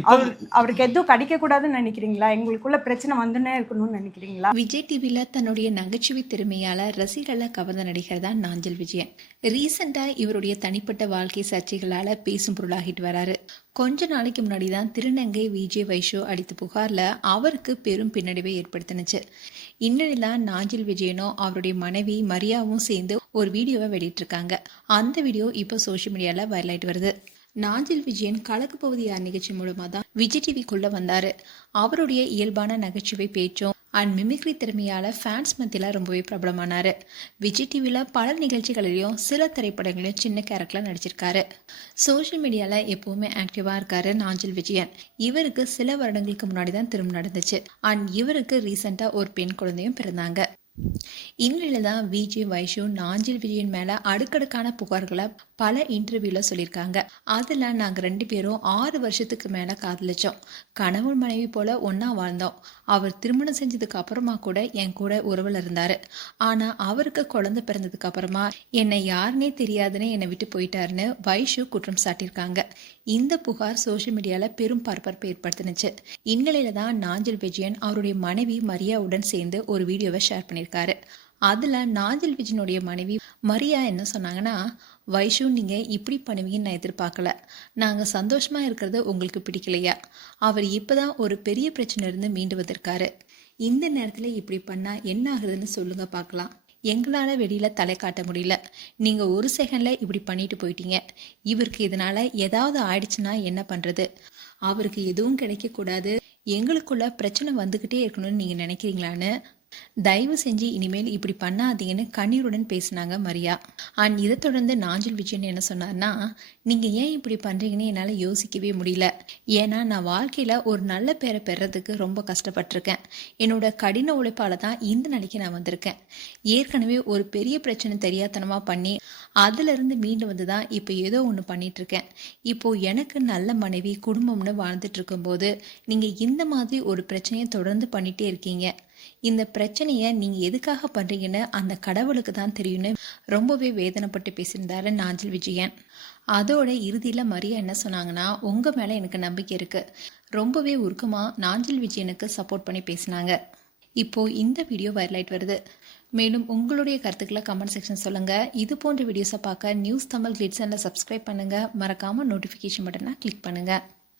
இப்போ அவருக்கு எதுவும் கிடைக்கக்கூடாதுன்னு நினைக்கிறீங்களா? எங்களுக்குள்ள பிரச்சனை வந்துன்னே இருக்கணும்னு நினைக்கிறீங்களா? விஜய் டிவியில் தன்னுடைய நகைச்சுவை திறமையால் ரசிகர்களை கவர்ந்த நடிகர் தான் நாஞ்சில் விஜயன். ரீசெண்டாக இவருடைய தனிப்பட்ட வாழ்க்கை சர்ச்சைகளால் பேசும் பொருளாகிட்டு வராரு. கொஞ்ச நாளைக்கு முன்னாடி தான் திருநங்கை விஜய் வைஷு அளித்த புகாரில் அவருக்கு பெரும் பின்னடைவை ஏற்படுத்தினுச்சு. இந்நிலையில் நாஞ்சில் விஜயனும் அவருடைய மனைவி மரியாவும் சேர்ந்து ஒரு வீடியோவை வெளியிட்டிருக்காங்க. அந்த வீடியோ இப்போ சோஷியல் மீடியாவில் வைரல் ஆயிட்டு வருது. நாஞ்சில் விஜயன் கலக்கு பகுதி யார் நிகழ்ச்சி மூலமாக தான் விஜய் டிவிக்குள்ள வந்தாரு. அவருடைய இயல்பான நகைச்சுவை பேச்சும் அண்ட் மிமிக்ரி திறமையால ஃபேன்ஸ் மத்தியில் ரொம்பவே பிரபலமானாரு. விஜய் டிவியில் பல நிகழ்ச்சிகளிலையும் சில திரைப்படங்களையும் சின்ன கேரக்டர்ல நடிச்சிருக்காரு. சோஷியல் மீடியாவில் எப்பவுமே ஆக்டிவாக இருக்காரு நாஞ்சில் விஜயன். இவருக்கு சில வருடங்களுக்கு முன்னாடி தான் திருமணம் நடந்துச்சு. அண்ட் இவருக்கு ரீசெண்டாக ஒரு பெண் குழந்தையும் பிறந்தாங்க. இந்நிலையில தான் விஜய் வைஷு நாஞ்சில் விஜயன் மேல அடுக்கடுக்கான புகார்களை பல இன்டர்வியூல சொல்லியிருக்காங்க. அதுல நாங்க 2 பேரும் 6 வருஷத்துக்கு மேல காதலிச்சோம். கணவன் மனைவி போல ஒன்னா வாழ்ந்தோம். அவர் திருமணம் செஞ்சதுக்கு அப்புறமா கூட என் கூட உறவுல இருந்தாரு. ஆனா அவருக்கு குழந்தை பிறந்ததுக்கு அப்புறமா என்னை யாருன்னே தெரியாதுன்னு என்னை விட்டு போயிட்டாருன்னு வைஷு குற்றம் சாட்டியிருக்காங்க. இந்த புகார் சோஷியல் மீடியால பெரும் பரபரப்பை ஏற்படுத்தினுச்சு. இந்நிலையில தான் நாஞ்சில் விஜயன் அவருடைய மனைவி மரியாவுடன் சேர்ந்து ஒரு வீடியோவை ஷேர் பண்ணியிருக்காரு. அதுல நாஞ்சில் விஜயனுடைய மனைவி மரியா என்ன சொன்னாங்கன்னா, வைஷு நீங்க இப்படி பண்ணுவீங்கன்னு நான் எதிர்பார்க்கல. நாங்க சந்தோஷமா இருக்கிறது உங்களுக்கு பிடிக்கலையா? அவர் இப்பதான் ஒரு பெரிய பிரச்சனை இருந்து மீண்டு வந்திருக்காரு. இந்த நேரத்துல இப்படி பண்ணா என்ன ஆகுதுன்னு சொல்லுங்க பார்க்கலாம். எங்களால் வெளியில் தலை காட்ட முடியல. நீங்கள் ஒரு செகண்டில் இப்படி பண்ணிட்டு போயிட்டீங்க. இவருக்கு இதனால் ஏதாவது ஆயிடுச்சுன்னா என்ன பண்ணுறது? அவருக்கு எதுவும் கிடைக்கக்கூடாது, எங்களுக்குள்ள பிரச்சனை வந்துக்கிட்டே இருக்கணும்னு நீங்கள் நினைக்கிறீங்களான்னு தயவு செஞ்சு இனிமேல் இப்படி பண்ணாதீங்கன்னு கண்ணீருடன் பேசினாங்க மரியா. அண்ட் இதை தொடர்ந்து நாஞ்சில் விஜயன் என்ன சொன்னார்னா, நீங்கள் ஏன் இப்படி பண்ணுறீங்கன்னு என்னால் யோசிக்கவே முடியல. ஏன்னா நான் வாழ்க்கையில் ஒரு நல்ல பேரை பெறதுக்கு ரொம்ப கஷ்டப்பட்டிருக்கேன். என்னோட கடின உழைப்பால் தான் இந்த நிலைக்கு நான் வந்திருக்கேன். ஏற்கனவே ஒரு பெரிய பிரச்சனை தெரியாதனமாக பண்ணி அதிலிருந்து மீண்டு வந்து தான் இப்போ ஏதோ ஒன்று பண்ணிட்டு இருக்கேன். இப்போ எனக்கு நல்ல மனைவி குடும்பம்னு வாழ்ந்துட்டு இருக்கும்போது நீங்கள் இந்த மாதிரி ஒரு பிரச்சனையை தொடர்ந்து பண்ணிகிட்டே இருக்கீங்க. இந்த பிரச்சனையை நீங்கள் எதுக்காக பண்ணுறீங்கன்னு அந்த கடவுளுக்கு தான் தெரியும்னு ரொம்பவே வேதனைப்பட்டு பேசியிருந்தாரு நாஞ்சில் விஜயன். அதோட இறுதியில் மரியா என்ன சொன்னாங்கன்னா, உங்கள் மேலே எனக்கு நம்பிக்கை இருக்குது. ரொம்பவே உருக்கமாக நாஞ்சில் விஜயனுக்கு சப்போர்ட் பண்ணி பேசினாங்க. இப்போது இந்த வீடியோ வைரலாயிட்டு வருது. மேலும் உங்களுடைய கருத்துக்களை கமெண்ட் செக்ஷன் சொல்லுங்கள். இது போன்ற வீடியோஸை பார்க்க நியூஸ் தமிழ் கிளிட்ஸ் சேனலை சப்ஸ்கிரைப் பண்ணுங்கள். மறக்காமல் நோட்டிஃபிகேஷன் பட்டனை கிளிக் பண்ணுங்கள்.